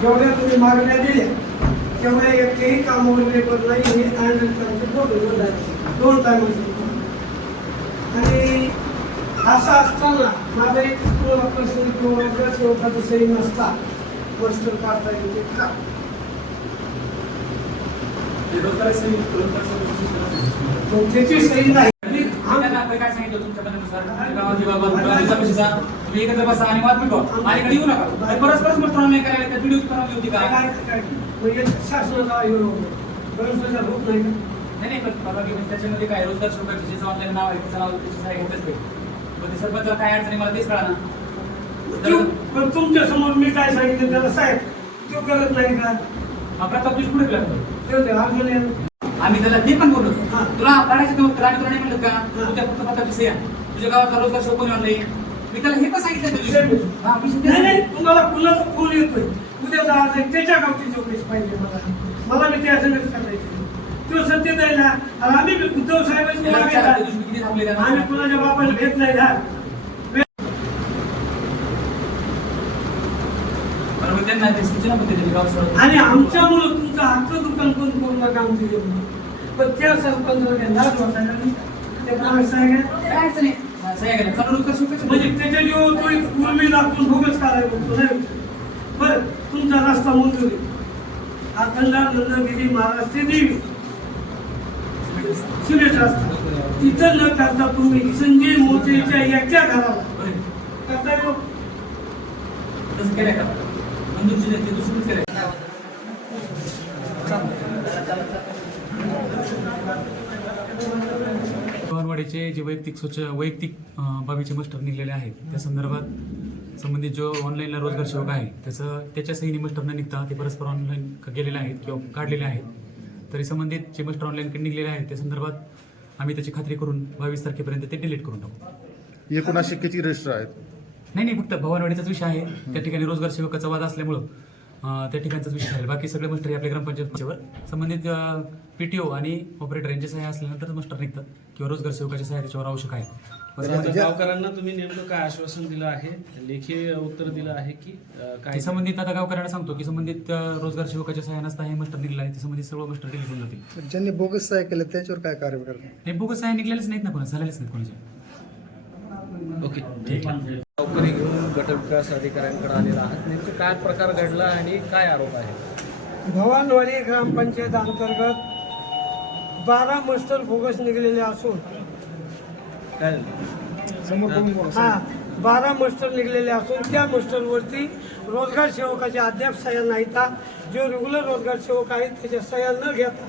जेवढ्या तुम्ही मागण्या दिल्या तेवढ्या एकही कामावर लेबर नाही हे अँडलचं दोन दोन टायमाचं आणि असं असताना माझा एक तुम्हाला प्रश्न किंवा सेवकाचं सही नसता मास्टर काढता येते का त्याची सही नाही। आम- काय सांगितलं तुमच्या पद्धतीनुसार तुम्ही एकत्र बसा आणि वाद मिटवा. आणि येऊ नका. आणि मग नाही करायला. त्या व्हिडिओ होती काय? काय काय? म्हणजे शासनाचा नाही नाही पण त्याच्यामध्ये काय? रोजगार शोधाचे ज्याचं ऑनलाईन नाव आहे त्याचं नाव त्याची पण ते. सरपंचाला काय अडचणी मला तेच कळा ना पण तुमच्यासमोर मी काय सांगितलं त्याला? साहेब तो करत नाही का? प्रताप तुझी पुढे लागतो. आम्ही त्याला ते पण बोललो. हा. तुला काढायचं तुला नाही म्हणलं का. उद्या फक्त तुझ्या गावाचा रोजगार शोध कोणी ऑनलाईन मी त्याला हे पण सांगितलं. हा, नाही नाही. तुम्हाला कुणाचा फोन येतोय? उद्या त्याच्या गावची चौकशी पाहिजे मला. मला मी त्या सगळं करायचं. तो सत्य आणि आम्ही उद्धव साहेबांची? आम्ही कुणाच्या बापाला भेट नाही ना. आणि आमच्यामुळं तुमचं हक्क दुकान पण करू नका आमची पण त्या सरपंचाला काय लाज वाटायला नाही. म्हणजे त्याच्या जीव तो एक उर्मी दाखवून भोगच करायला बघतो नाही बर तुमचा रस्ता मंजुरी आखंडा नंदगिरी महाराष्ट्र देवी सिमेंट रस्ता तिथं न करता तुम्ही संजय मोचेच्या याच्या घराला बरं. करता येईल? तसं केलं का मंजूरची नाही, ते दुसरीच केलंय. भवनवाडीचे जे वैयक्तिक स्वच्छ वैयक्तिक बाबीचे मस्टर निघलेले आहेत त्या संदर्भात संबंधित जो ऑनलाईनला रोजगार सेवक आहे त्याचं त्याच्या सहीने मस्टर न निघता ते परस्पर ऑनलाईन गेलेले आहेत किंवा काढलेले आहेत. तरी संबंधित जे मस्टर ऑनलाईन निघलेले आहेत त्या संदर्भात आम्ही त्याची खात्री करून बावीस तारखेपर्यंत ते डिलीट करून टाकू. एकोणीसशे किती रजिस्टर आहेत? नाही नाही फक्त भवानवाडीचाच विषय आहे. त्या ठिकाणी रोजगार सेवकाचा वाद असल्यामुळं त्या ठिकाणचाच विषय आहे बाकी सगळे मस्टर हे आपल्या ग्रामपंचायतीवर. संबंधित पीटीओ आणि ऑपरेटर यांचे सहाय्य असल्यानंतर मस्टर निघतात किंवा रोजगार सेवकाचे सहाय्य त्याच्यावर आवश्यक आहे. आता गावकऱ्यांना तुम्ही नेमकं काय आश्वासन दिलं आहे? लेखी उत्तर दिलं आहे की काय संबंधित आता गावकऱ्यांना सांगतो की संबंधित रोजगार सेवकाच्या सहाय्य नसता हे मस्टर निघलं आहे ते संबंधित सर्व मस्टर डिलीट होऊन जातील. ज्यांनी बोगस सहाय्य केलं त्यांच्यावर काय कार्यक्रम करणार हे बोगस सहाय्य निघलेलेच नाहीत ना कोणा झालेलेच नाहीत कोणाचे. ओके गावकरी घेऊन गटविकास अधिकाऱ्यांकडे आलेला आहात नेमकं काय प्रकार घडला आणि काय आरोप आहे? भवानवाडी ग्रामपंचायत अंतर्गत बारा मस्टर बोगस निघलेले असून हा बारा मास्टर निघलेले असून त्या मास्टरवरती रोजगार सेवकाचे अद्याप सह्या नाहीत. जो रेग्युलर रोजगार सेवक आहेत त्याच्या सह्या न घेता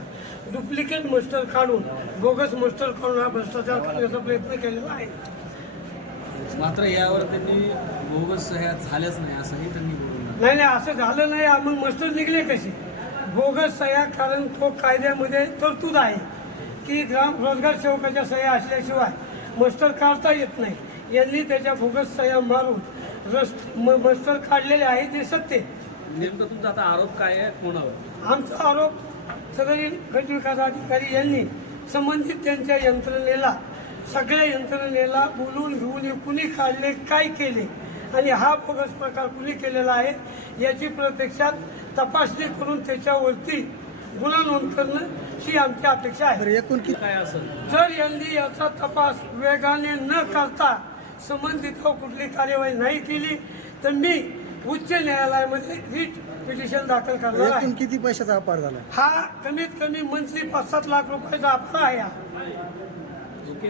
डुप्लिकेट मास्टर काढून बोगस मास्टर काढून हा भ्रष्टाचार करण्याचा प्रयत्न केलेला आहे. मात्र यावर त्यांनी बोगस सह्या झाल्याच नाही असंही त्यांनी बोललं नाही नाही असं झालं नाही. मग मास्टर निघले कसे? बोगस सह्या कारण तो कायद्यामध्ये तरतूद आहे की ग्राम रोजगार सेवकाच्या सह्या असल्याशिवाय मास्टर काढता येत नाही. यांनी त्याच्या बोगस सह्या मारून रस मास्टर काढलेले आहे ते सत्य. नेमकं तुमचा आता आरोप काय आहे? कोणावर? आमचा आरोप सदरी गट विकास अधिकारी यांनी संबंधित त्यांच्या यंत्रणेला सगळ्या यंत्रणेला बोलून घेऊन हे कुणी काढले काय केले? आणि हा बोगस प्रकार कुणी केलेला आहे? याची प्रत्यक्षात तपासणी करून त्याच्यावरती गुन्हा नोंद करणं ही आमची अपेक्षा आहे. तर एकूण किती काय असेल? जर यांनी याचा तपास वेगाने न करता संबंधित कुठली कार्यवाही नाही केली तर मी उच्च न्यायालयामध्ये रिट पिटिशन दाखल करणार आहे. किती पैशाचा अपार झाला? हा कमीत कमी मंथली पाच सात लाख रुपयाचा अपरा आहे हा. ओके